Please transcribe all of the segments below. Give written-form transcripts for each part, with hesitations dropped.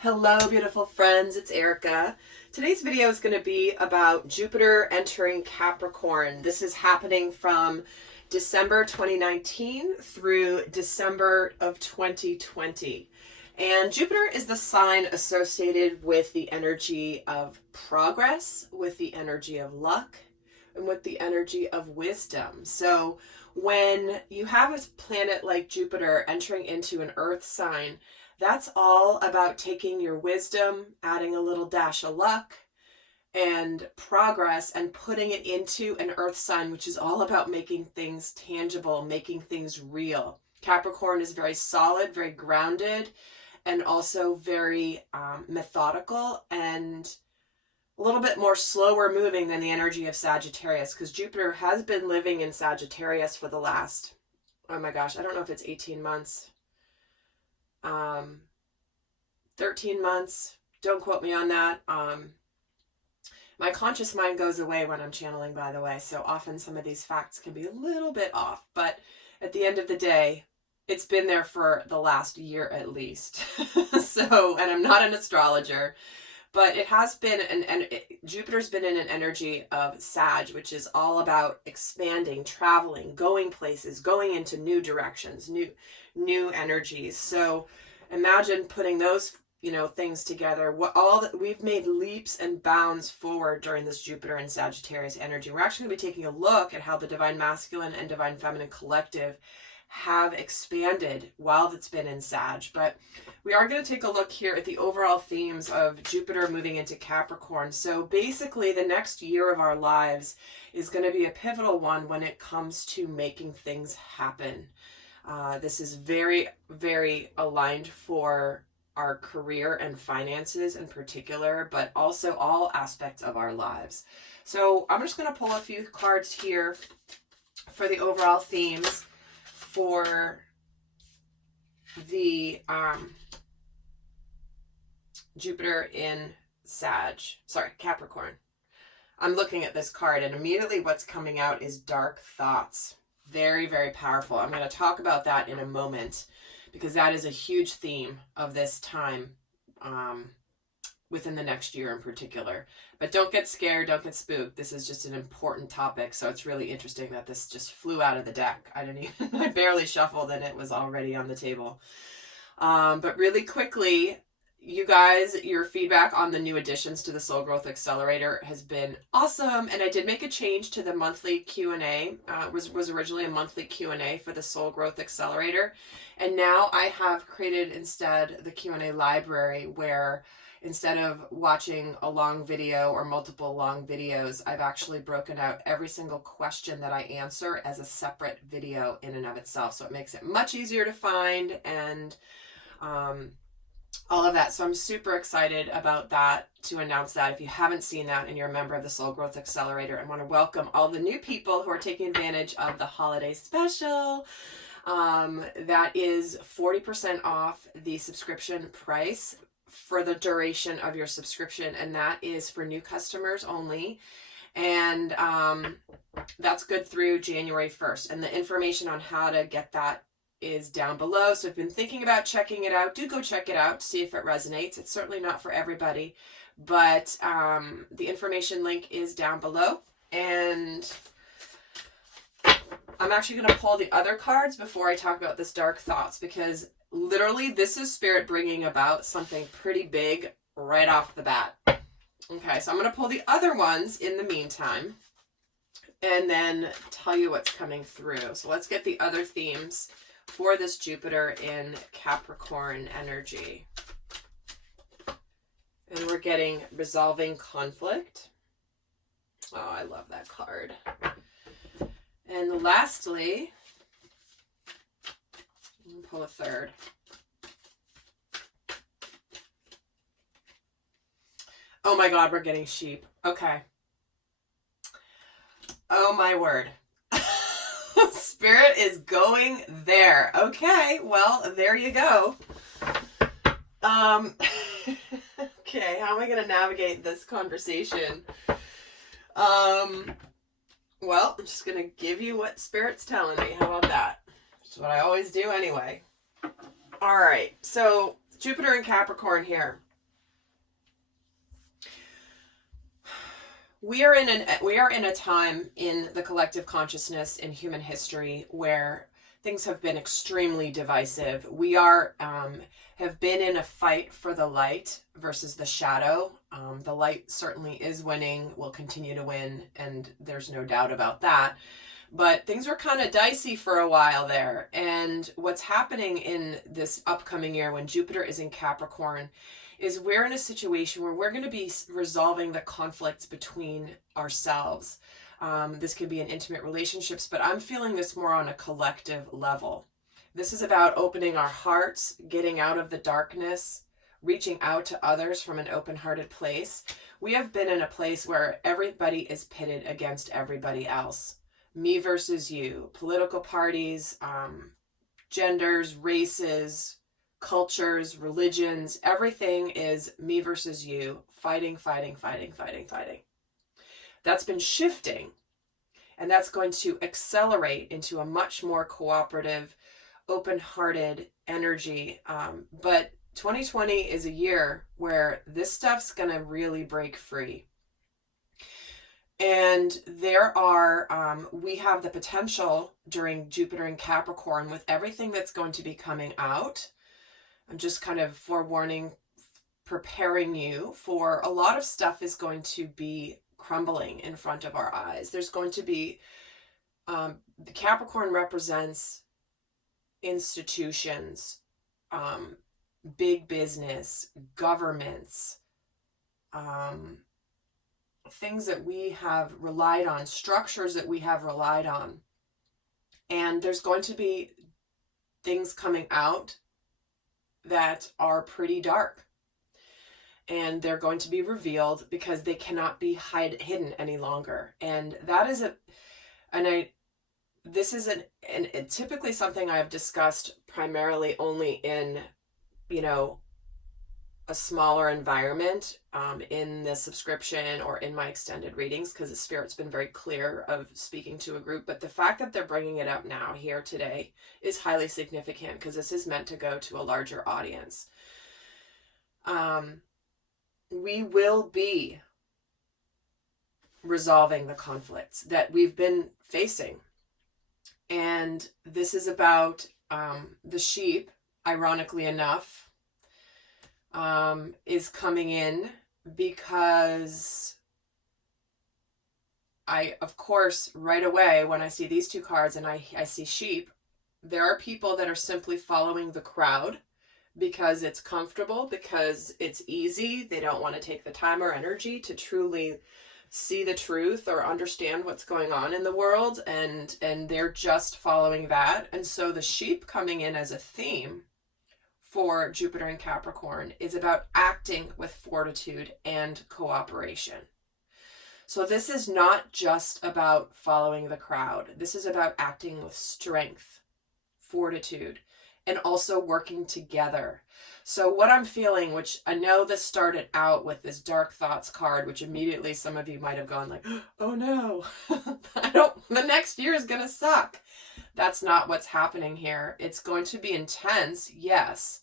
Hello, beautiful friends. It's Erika. Today's video is going to be about Jupiter entering Capricorn. This is happening from December 2019 through December of 2020. And Jupiter is the sign associated with the energy of progress, with the energy of luck, and with the energy of wisdom. So when you have a planet like Jupiter entering into an earth sign, that's all about taking your wisdom, adding a little dash of luck and progress, and putting it into an earth sign, which is all about making things tangible, making things real. Capricorn is very solid, very grounded, and also very methodical and a little bit more slower moving than the energy of Sagittarius, because Jupiter has been living in Sagittarius for the last, oh my gosh, I don't know if it's 18 months. 13 months. Don't quote me on that. My conscious mind goes away when I'm channeling, by the way, so often some of these facts can be a little bit off, but at the end of the day, it's been there for the last year at least. So, and I'm not an astrologer, but it has been, Jupiter's been in an energy of Sag, which is all about expanding, traveling, going places, going into new directions, new energies. So imagine putting those, things together. We've made leaps and bounds forward during this Jupiter and Sagittarius energy. We're actually going to be taking a look at how the Divine Masculine and Divine Feminine collective have expanded while it's been in Sag. But we are going to take a look here at the overall themes of Jupiter moving into Capricorn. So basically the next year of our lives is going to be a pivotal one when it comes to making things happen. This is very, very aligned for our career and finances in particular, but also all aspects of our lives. So I'm just going to pull a few cards here for the overall themes for the Jupiter in Capricorn. I'm looking at this card and immediately what's coming out is dark thoughts. Very, very powerful. I'm going to talk about that in a moment because that is a huge theme of this time within the next year in particular. But don't get scared. Don't get spooked. This is just an important topic. So it's really interesting that this just flew out of the deck. I barely shuffled and it was already on the table. But really quickly, you guys, your feedback on the new additions to the Soul Growth Accelerator has been awesome. And I did make a change to the monthly Q&A. Was originally a monthly Q&A for the Soul Growth Accelerator. And now I have created instead the Q&A library where instead of watching a long video or multiple long videos, I've actually broken out every single question that I answer as a separate video in and of itself. So it makes it much easier to find and all of that. So I'm super excited about that, to announce that. If you haven't seen that and you're a member of the Soul Growth Accelerator, I want to welcome all the new people who are taking advantage of the holiday special. That is 40% off the subscription price for the duration of your subscription, and that is for new customers only. And that's good through January 1st. And the information on how to get that is down below. So if you've been thinking about checking it out, do go check it out, see if it resonates. It's certainly not for everybody, but the information link is down below. And I'm actually going to pull the other cards before I talk about this dark thoughts, because literally this is Spirit bringing about something pretty big right off the bat. Okay, so I'm going to pull the other ones in the meantime and then tell you what's coming through. So let's get the other themes for this Jupiter in Capricorn energy. And we're getting resolving conflict. Oh, I love that card. And lastly, I'll pull a third. Oh my God, we're getting sheep. Okay. Oh my word. Spirit is going there. Okay, well, there you go. Okay, how am I going to navigate this conversation? Well, I'm just going to give you what Spirit's telling me. How about that? Which is what I always do anyway. All right, so Jupiter and Capricorn here. We are in a time in the collective consciousness in human history where things have been extremely divisive. We have been in a fight for the light versus the shadow. The light certainly is winning, will continue to win, and there's no doubt about that. But things were kind of dicey for a while there. And what's happening in this upcoming year when Jupiter is in Capricorn is we're in a situation where we're going to be resolving the conflicts between ourselves. This could be in intimate relationships, but I'm feeling this more on a collective level. This is about opening our hearts, getting out of the darkness, reaching out to others from an open-hearted place. We have been in a place where everybody is pitted against everybody else. Me versus you, political parties, genders, races, cultures, religions, everything is me versus you, fighting. That's been shifting, and that's going to accelerate into a much more cooperative, open-hearted energy. But 2020 is a year where this stuff's going to really break free. And we have the potential during Jupiter in Capricorn with everything that's going to be coming out. I'm just kind of forewarning, preparing you for a lot of stuff is going to be crumbling in front of our eyes. There's going to be, the Capricorn represents institutions, big business, governments, things that we have relied on, structures that we have relied on. And there's going to be things coming out that are pretty dark. And they're going to be revealed because they cannot be hidden any longer. And that is typically something I've discussed primarily only in, a smaller environment, in the subscription or in my extended readings, because the Spirit's been very clear of speaking to a group. But the fact that they're bringing it up now here today is highly significant because this is meant to go to a larger audience. We will be resolving the conflicts that we've been facing. And this is about the sheep, ironically enough, is coming in because of course, right away when I see these two cards and I see sheep, there are people that are simply following the crowd because it's comfortable, because it's easy. They don't want to take the time or energy to truly see the truth or understand what's going on in the world, and they're just following that. And so the sheep coming in as a theme for Jupiter in Capricorn is about acting with fortitude and cooperation. So this is not just about following the crowd. This is about acting with strength, fortitude, and also working together. So what I'm feeling, which I know this started out with this Dark Thoughts card, which immediately some of you might have gone like, oh no, the next year is going to suck. That's not what's happening here. It's going to be intense, yes.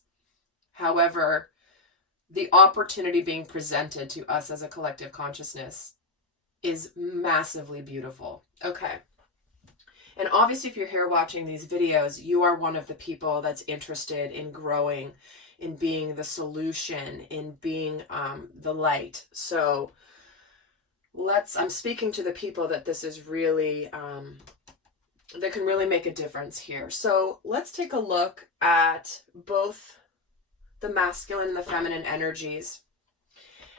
However, the opportunity being presented to us as a collective consciousness is massively beautiful. Okay. And obviously, if you're here watching these videos, you are one of the people that's interested in growing, in being the solution, in being the light. So I'm speaking to the people that this is really, that can really make a difference here. So let's take a look at both the masculine and the feminine energies.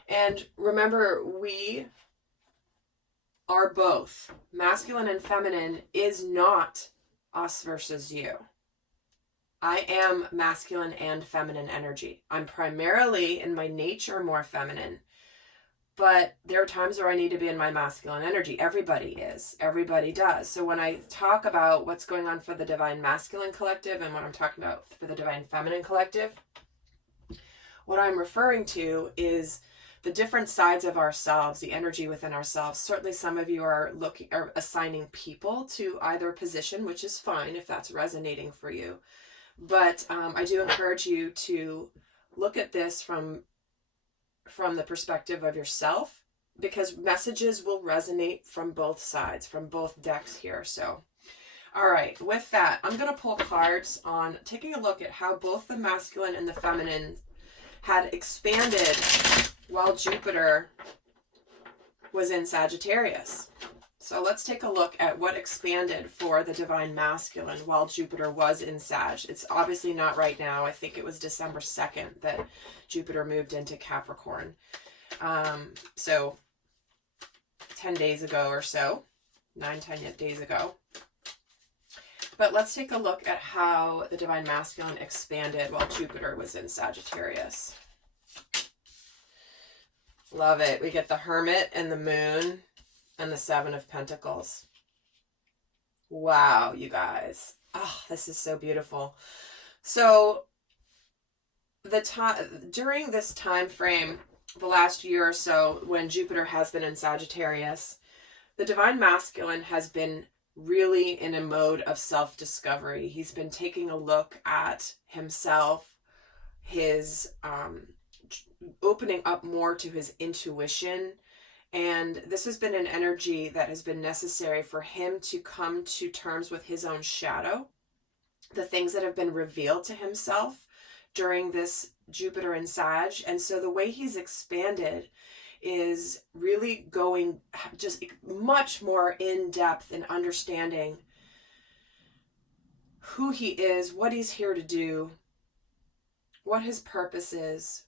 And remember, we are both. Masculine and feminine is not us versus you. I am masculine and feminine energy. I'm primarily in my nature more feminine, but there are times where I need to be in my masculine energy. Everybody is. Everybody does. So when I talk about what's going on for the Divine Masculine Collective and what I'm talking about for the Divine Feminine Collective, what I'm referring to is the different sides of ourselves, the energy within ourselves. Certainly some of you are assigning people to either position, which is fine if that's resonating for you. But I do encourage you to look at this from the perspective of yourself because messages will resonate from both sides, from both decks here. So, all right, with that, I'm going to pull cards on taking a look at how both the masculine and the feminine had expanded while Jupiter was in Sagittarius. So let's take a look at what expanded for the divine masculine while Jupiter was in Sag. It's obviously not right now. I think it was December 2nd that Jupiter moved into Capricorn. So 10 days ago or so, 9-10 days ago. But let's take a look at how the divine masculine expanded while Jupiter was in Sagittarius. Love it. We get the Hermit and the Moon and the Seven of Pentacles. Wow, you guys. Oh, this is so beautiful. So during this time frame, the last year or so, when Jupiter has been in Sagittarius, the divine masculine has been really in a mode of self-discovery. He's been taking a look at himself, his opening up more to his intuition. And this has been an energy that has been necessary for him to come to terms with his own shadow, the things that have been revealed to himself during this Jupiter and Sag. And so the way he's expanded is really going just much more in depth in understanding who he is, what he's here to do, what his purpose is,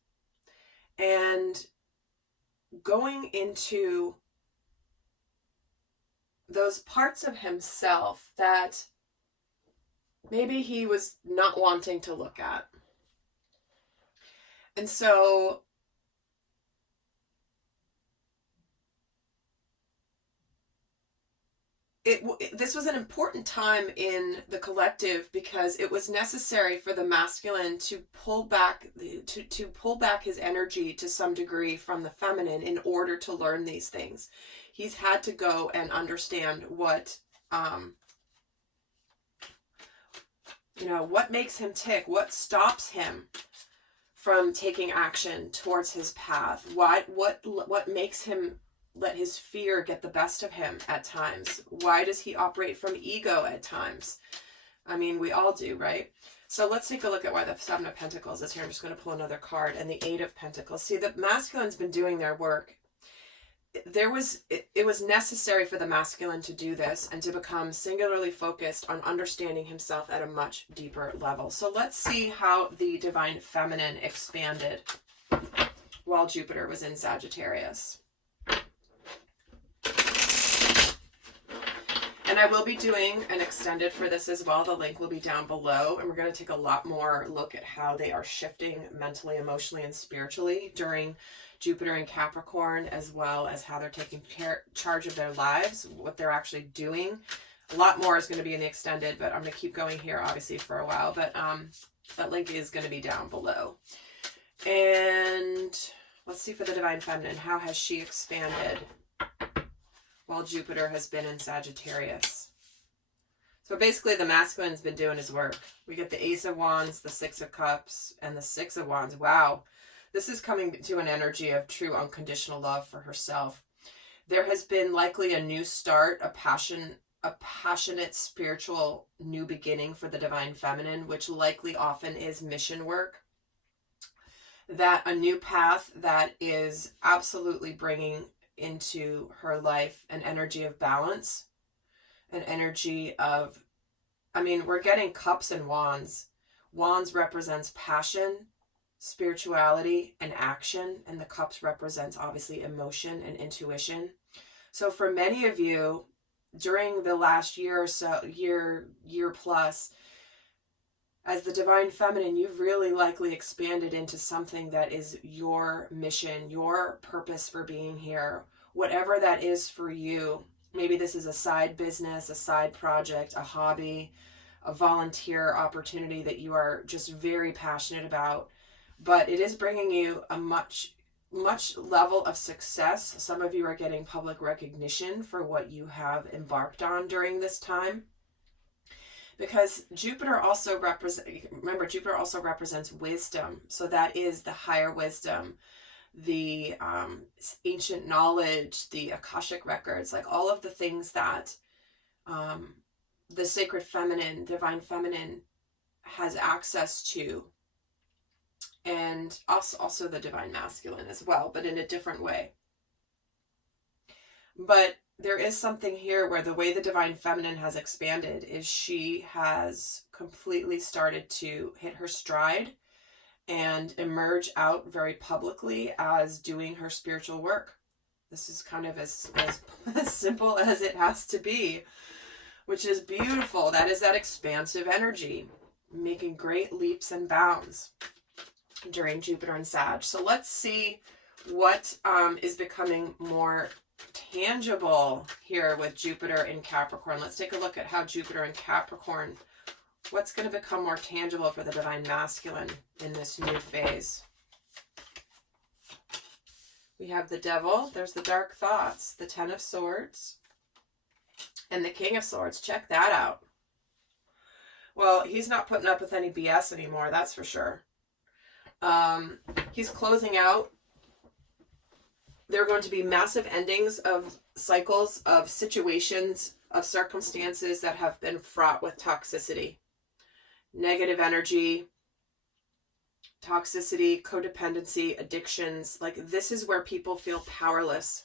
and going into those parts of himself that maybe he was not wanting to look at. And so this was an important time in the collective because it was necessary for the masculine to pull back his energy to some degree from the feminine in order to learn these things. He's had to go and understand what makes him tick, what stops him from taking action towards his path, what makes him let his fear get the best of him at times. Why does he operate from ego at times? I mean, we all do, right? So let's take a look at why the Seven of Pentacles is here. I'm just going to pull another card. And the Eight of Pentacles. See, the masculine's been doing their work. It was necessary for the masculine to do this and to become singularly focused on understanding himself at a much deeper level. So let's see how the divine feminine expanded while Jupiter was in Sagittarius. And I will be doing an extended for this as well. The link will be down below. And we're going to take a lot more look at how they are shifting mentally, emotionally, and spiritually during Jupiter and Capricorn, as well as how they're taking charge of their lives, what they're actually doing. A lot more is going to be in the extended, but I'm going to keep going here, obviously, for a while. But that link is going to be down below. And let's see for the divine feminine. How has she expanded while Jupiter has been in Sagittarius? So basically the masculine's been doing his work. We get the Ace of Wands, the Six of Cups, and the Six of Wands. Wow. This is coming to an energy of true unconditional love for herself. There has been likely a new start, a passionate spiritual new beginning for the divine feminine, which likely often is mission work. That a new path that is absolutely bringing into her life an energy of balance, an energy of, we're getting Cups and Wands. Wands represents passion, spirituality, and action, and the Cups represents obviously emotion and intuition. So for many of you, during the last year or so, year plus, as the divine feminine, you've really likely expanded into something that is your mission, your purpose for being here, whatever that is for you. Maybe this is a side business, a side project, a hobby, a volunteer opportunity that you are just very passionate about, but it is bringing you a much level of success. Some of you are getting public recognition for what you have embarked on during this time. Because Jupiter also represents wisdom. So that is the higher wisdom, the ancient knowledge, the Akashic records, like all of the things that the sacred feminine, divine feminine has access to, and also the divine masculine as well, but in a different way. But there is something here where the way the divine feminine has expanded is she has completely started to hit her stride and emerge out very publicly as doing her spiritual work. This is kind of as simple as it has to be, which is beautiful. That is that expansive energy, making great leaps and bounds during Jupiter and Sag. So let's see what is becoming more tangible here with Jupiter in Capricorn. Let's take a look at how Jupiter in Capricorn, what's going to become more tangible for the divine masculine in this new phase. We have the Devil, there's the dark thoughts, the Ten of Swords, and the King of Swords. Check that out. Well, he's not putting up with any BS anymore, that's for sure. He's closing out. There are going to be massive endings of cycles, of situations, of circumstances that have been fraught with toxicity, negative energy, toxicity, codependency, addictions. Like, this is where people feel powerless.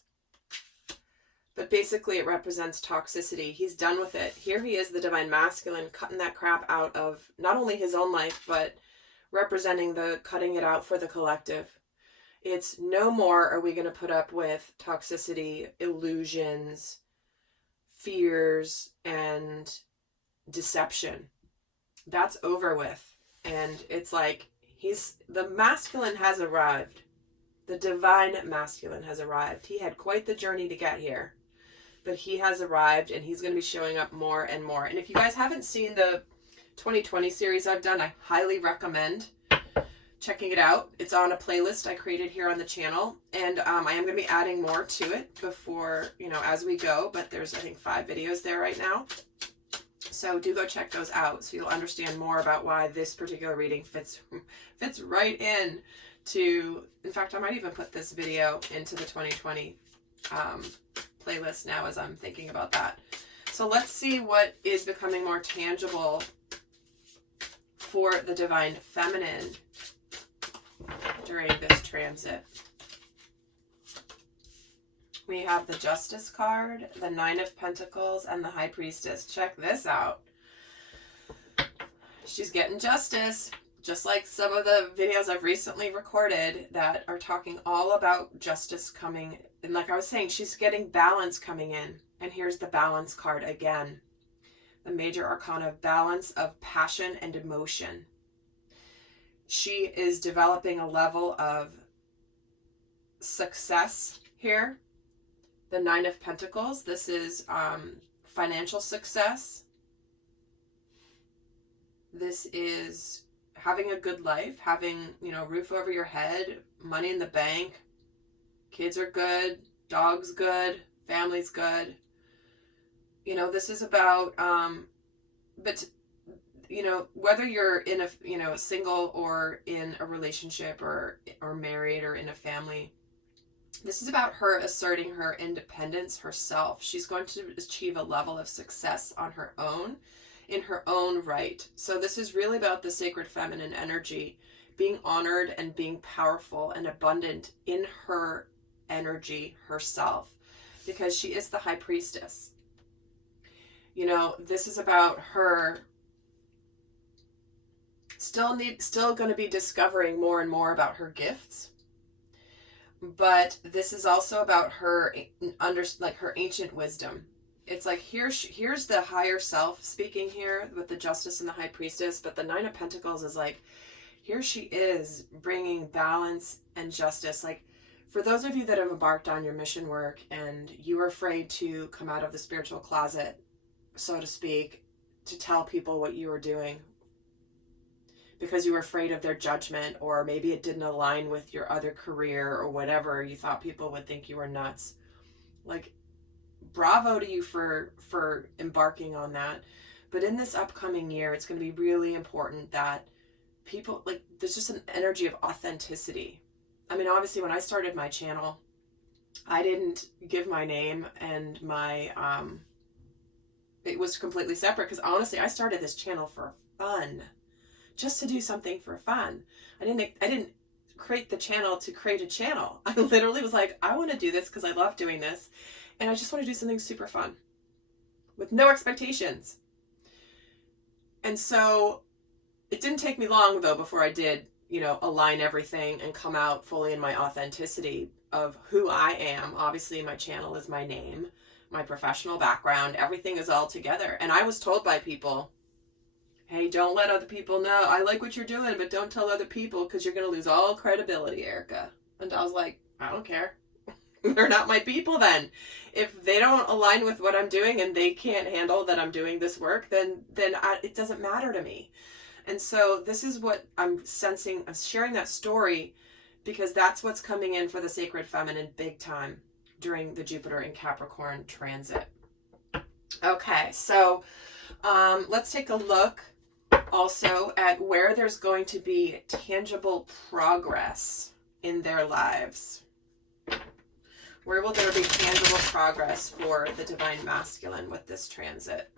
But basically it represents toxicity. He's done with it. Here he is, the divine masculine, cutting that crap out of not only his own life, but representing the cutting it out for the collective. It's no more are we going to put up with toxicity, illusions, fears, and deception. That's over with. And it's like the masculine has arrived. The divine masculine has arrived. He had quite the journey to get here, but he has arrived, and he's going to be showing up more and more. And if you guys haven't seen the 2020 series I've done, I highly recommend checking it out. It's on a playlist I created here on the channel, and I am going to be adding more to it before, as we go, but there's, I think, 5 videos there right now. So do go check those out so you'll understand more about why this particular reading fits right in to, in fact, I might even put this video into the 2020 playlist now as I'm thinking about that. So let's see what is becoming more tangible for the divine feminine during this transit. We have the Justice card, the Nine of Pentacles, and the High Priestess. Check this out. She's getting justice, just like some of the videos I've recently recorded that are talking all about justice coming. And like I was saying, she's getting balance coming in. And here's the Balance card again. The major arcana of balance, of passion and emotion. She is developing a level of success here. The Nine of Pentacles, this is financial success. This is having a good life, having, roof over your head, money in the bank, kids are good, dog's good, family's good. This is about, whether you're in a, single or in a relationship or married or in a family, this is about her asserting her independence herself. She's going to achieve a level of success on her own, in her own right. So this is really about the sacred feminine energy, being honored and being powerful and abundant in her energy herself, because she is the High Priestess. This is about her still going to be discovering more and more about her gifts. But this is also about her her ancient wisdom. It's like here's the higher self speaking here with the Justice and the High Priestess, but the Nine of Pentacles is like, here she is bringing balance and justice. Like, for those of you that have embarked on your mission work and you are afraid to come out of the spiritual closet, so to speak, to tell people what you are doing, because you were afraid of their judgment, or maybe it didn't align with your other career or whatever, you thought people would think you were nuts. Like, bravo to you for embarking on that. But in this upcoming year, it's going to be really important that people, there's just an energy of authenticity. I mean, obviously when I started my channel, I didn't give my name, and my, it was completely separate, because honestly, I started this channel for fun, just to do something for fun. I didn't create the channel to create a channel. I literally was like, I want to do this because I love doing this, and I just want to do something super fun with no expectations. And so it didn't take me long, though, before I did, you know, align everything and come out fully in my authenticity of who I am. Obviously, my channel is my name, my professional background, everything is all together. And I was told by people, hey, don't let other people know. I like what you're doing, but don't tell other people, because you're going to lose all credibility, Erika. And I was like, I don't care. They're not my people then. If they don't align with what I'm doing and they can't handle that I'm doing this work, then it doesn't matter to me. And so this is what I'm sensing. I'm sharing that story because that's what's coming in for the sacred feminine big time during the Jupiter in Capricorn transit. Okay, so let's take a look also at where there's going to be tangible progress in their lives. Where will there be tangible progress for the divine masculine with this transit?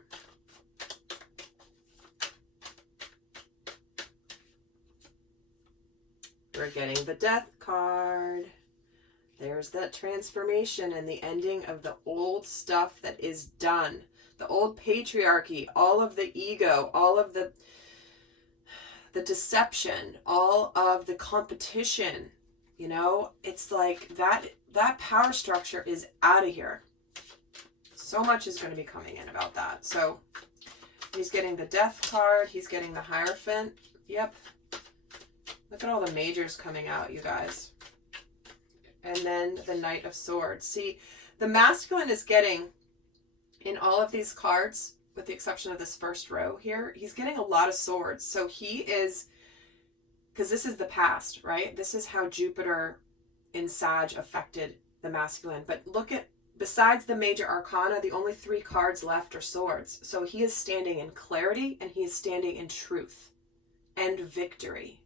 We're getting the Death card. There's that transformation and the ending of the old stuff that is done. The old patriarchy, all of the ego, all of the deception, all of the competition. You know, it's like that power structure is out of here. So much is going to be coming in about that. So he's getting the Death card. He's getting the Hierophant. Yep. Look at all the majors coming out, you guys. And then the Knight of Swords. See, the masculine is getting, in all of these cards, with the exception of this first row here, he's getting a lot of swords. So he is, because this is the past, right? This is how Jupiter in Sag affected the masculine. But look at, besides the major arcana, the only 3 cards left are swords. So he is standing in clarity, and he is standing in truth and victory.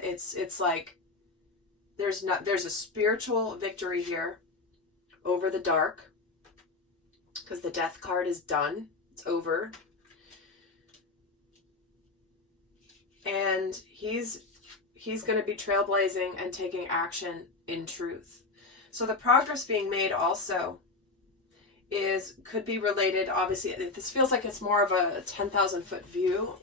It's like there's a spiritual victory here over the dark, because the Death card is done. It's over. And he's going to be trailblazing and taking action in truth. So the progress being made also could be related, obviously, this feels like it's more of a 10,000 foot view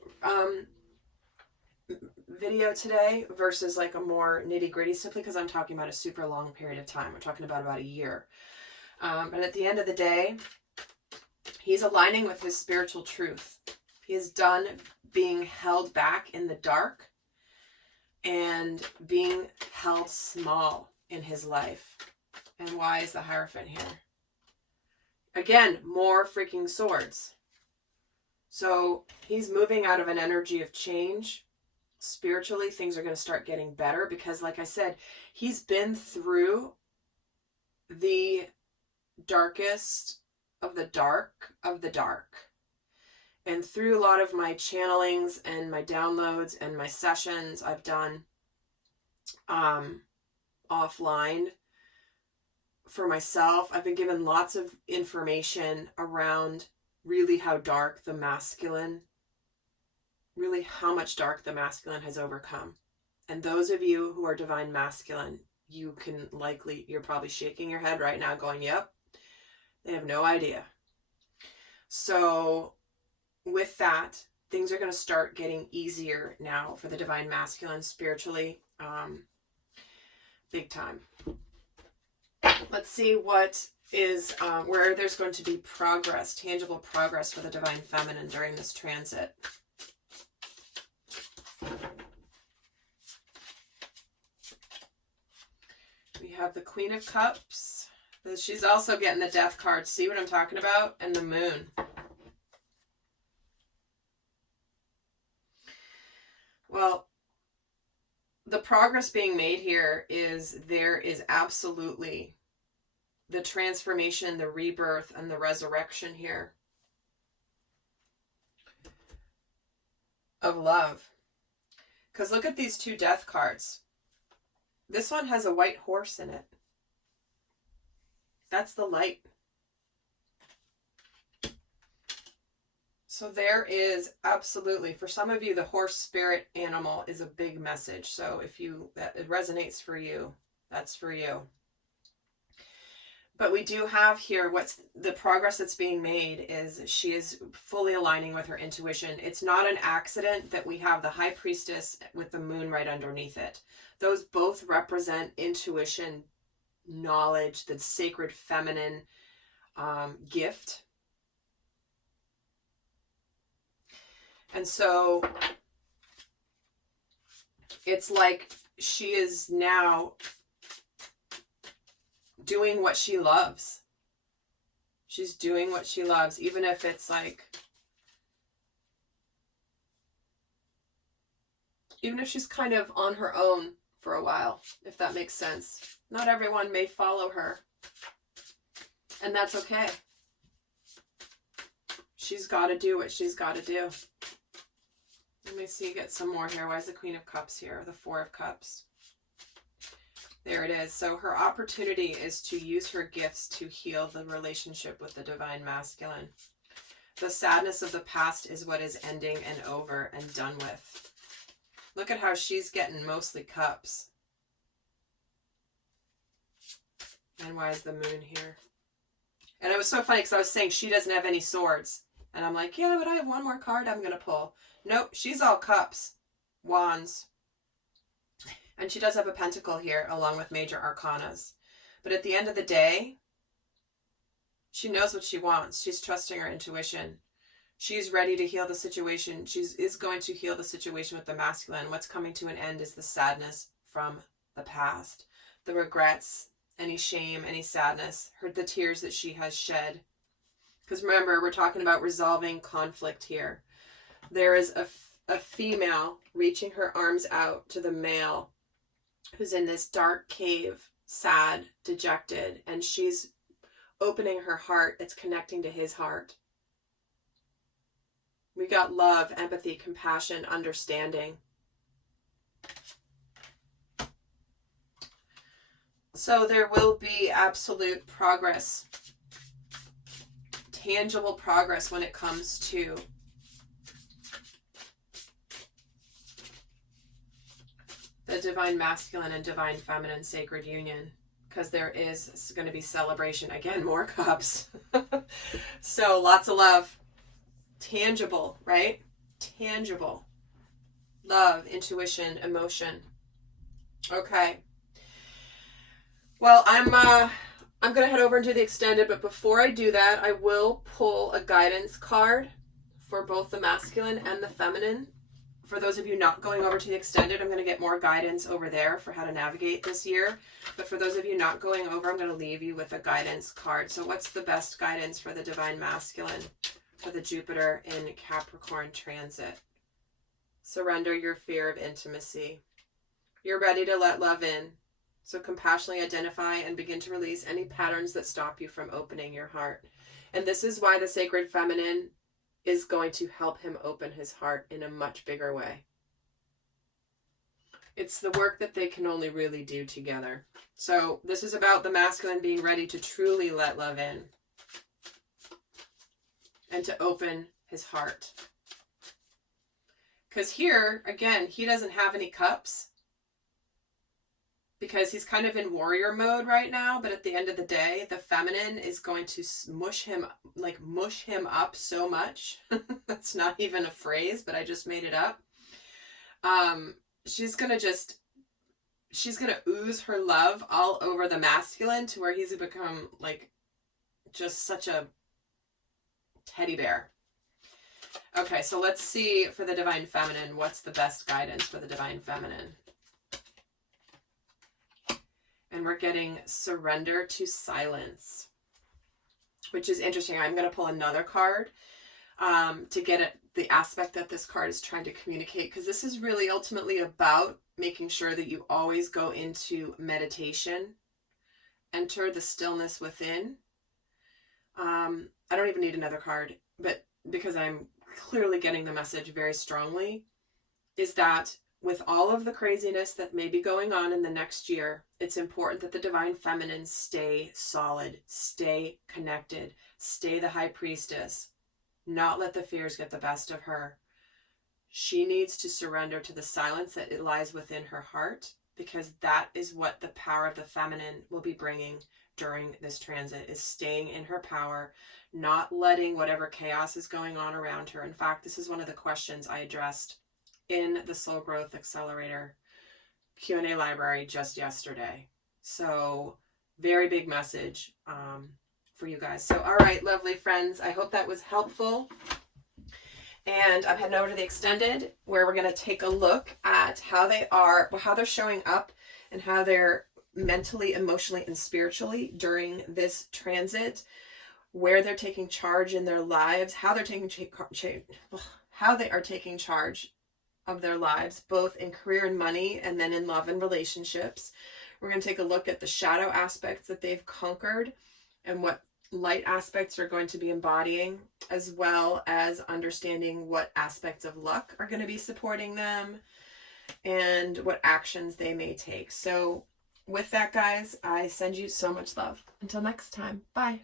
video today versus like a more nitty gritty, simply because I'm talking about a super long period of time. We're talking about a year. And at the end of the day, he's aligning with his spiritual truth. He is done being held back in the dark and being held small in his life. And why is the Hierophant here? Again, more freaking swords. So he's moving out of an energy of change. Spiritually, things are going to start getting better because, like I said, he's been through the darkest of the dark of the dark. And through a lot of my channelings and my downloads and my sessions I've done offline for myself, I've been given lots of information around really how dark the masculine, really how much dark the masculine has overcome. And those of you who are divine masculine, you can likely, you're probably shaking your head right now going, yep, they have no idea. So with that, things are going to start getting easier now for the divine masculine spiritually, big time. Let's see what is where there's going to be progress, tangible progress for the divine feminine during this transit. We have the Queen of Cups. She's also getting the Death card. See what I'm talking about? And the Moon. Well, the progress being made here is there is absolutely the transformation, the rebirth, and the resurrection here of love. Because look at these 2 Death cards. This one has a white horse in it. That's the light. So there is absolutely, for some of you, the horse spirit animal is a big message. So if that it resonates for you, that's for you. But we do have here what's the progress that's being made is she is fully aligning with her intuition. It's not an accident that we have the high priestess with the moon right underneath it. Those both represent intuition, knowledge, the sacred feminine gift. And so it's like she is now doing what she loves. She's doing what she loves, even if it's like, even if she's kind of on her own for a while, if that makes sense. Not everyone may follow her, and that's okay. She's got to do what she's got to do. Let me see, get some more here. Why is the Queen of Cups here? The Four of Cups. There it is. So her opportunity is to use her gifts to heal the relationship with the divine masculine. The sadness of the past is what is ending and over and done with. Look at how she's getting mostly cups. And why is the moon here? And it was so funny because I was saying she doesn't have any swords. And I'm like, yeah, but I have one more card I'm going to pull. Nope, she's all cups, wands. And she does have a pentacle here along with major arcanas. But at the end of the day, she knows what she wants. She's trusting her intuition. She's ready to heal the situation. She is going to heal the situation with the masculine. What's coming to an end is the sadness from the past. The regrets, any shame, any sadness, the tears that she has shed. Because remember, we're talking about resolving conflict here. There is a female reaching her arms out to the male who's in this dark cave, sad, dejected, and she's opening her heart. It's connecting to his heart. We got love, empathy, compassion, understanding. So there will be absolute progress, tangible progress when it comes to the divine masculine and divine feminine sacred union, because there is going to be celebration. Again, more cups. So lots of love. Tangible, right? Tangible. Love, intuition, emotion. Okay. Well, I'm going to head over and do the extended, but before I do that, I will pull a guidance card for both the masculine and the feminine. For those of you not going over to the extended, I'm going to get more guidance over there for how to navigate this year. But for those of you not going over, I'm going to leave you with a guidance card. So what's the best guidance for the divine masculine for the Jupiter in Capricorn transit? Surrender your fear of intimacy. You're ready to let love in. So compassionately identify and begin to release any patterns that stop you from opening your heart. And this is why the sacred feminine is going to help him open his heart in a much bigger way. It's the work that they can only really do together. So this is about the masculine being ready to truly let love in and to open his heart. Because here, again, he doesn't have any cups because he's kind of in warrior mode right now. But at the end of the day, the feminine is going to mush him up so much. That's not even a phrase, but I just made it up. She's going to ooze her love all over the masculine to where he's become like just such a teddy bear. Okay, so let's see for the divine feminine, what's the best guidance for the divine feminine? And we're getting surrender to silence, which is interesting. I'm going to pull another card to get at the aspect that this card is trying to communicate, because this is really ultimately about making sure that you always go into meditation, enter the stillness within. I don't even need another card, but because I'm clearly getting the message very strongly, is that with all of the craziness that may be going on in the next year, it's important that the divine feminine stay solid, stay connected, stay the high priestess, not let the fears get the best of her. She needs to surrender to the silence that it lies within her heart, because that is what the power of the feminine will be bringing during this transit, is staying in her power, not letting whatever chaos is going on around her. In fact, this is one of the questions I addressed in the Soul Growth Accelerator Q&A library just yesterday. So very big message for you guys. So, all right, lovely friends, I hope that was helpful. And I'm heading over to the extended, where we're going to take a look at how they're showing up and how they're mentally, emotionally, and spiritually during this transit, where they're taking charge in their lives, how they are taking charge of their lives, both in career and money, and then in love and relationships. We're going to take a look at the shadow aspects that they've conquered and what light aspects are going to be embodying, as well as understanding what aspects of luck are going to be supporting them and what actions they may take. So with that, guys, I send you so much love. Until next time, bye.